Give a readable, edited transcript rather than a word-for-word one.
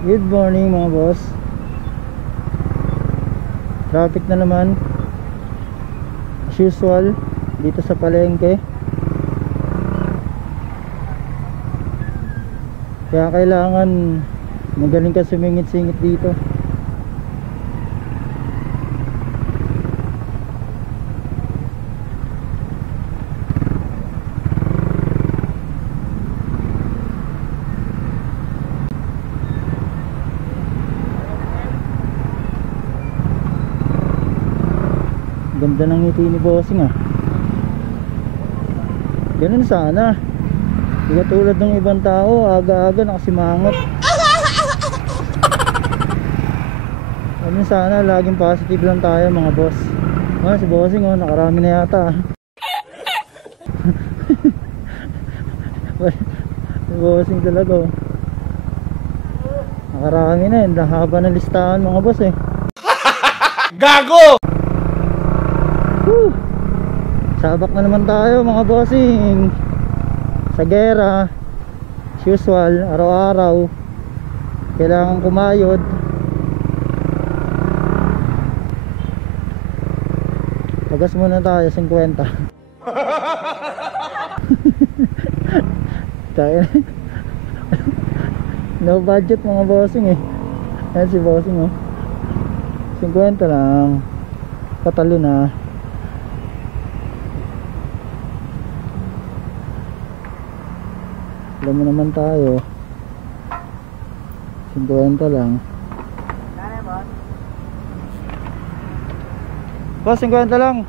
Good morning mga boss. Traffic na naman as usual dito sa palengke. Kaya kailangan magaling ka sumingit-singit dito. Ganda ng ngiti ni bossing ah. Ganun sana. Hindi tulad ng ibang tao, aga-aga nakasimangot. Ganun sana, laging positive lang tayo mga boss. Ah, si bossing oh, nakarami na yata. Si bossing talaga oh. Nakarami na yun, haba ng listahan mga boss eh. Gago! Sabak na naman tayo mga bossing. Sa gera as usual, araw-araw kailangan kumayod. Pagas muna tayo 50. Tayo. No budget mga bossing eh. Ayan si bossing oh. 50 lang. Patalo na. Alam mo naman tayo 50 lang. Boss, 50 lang.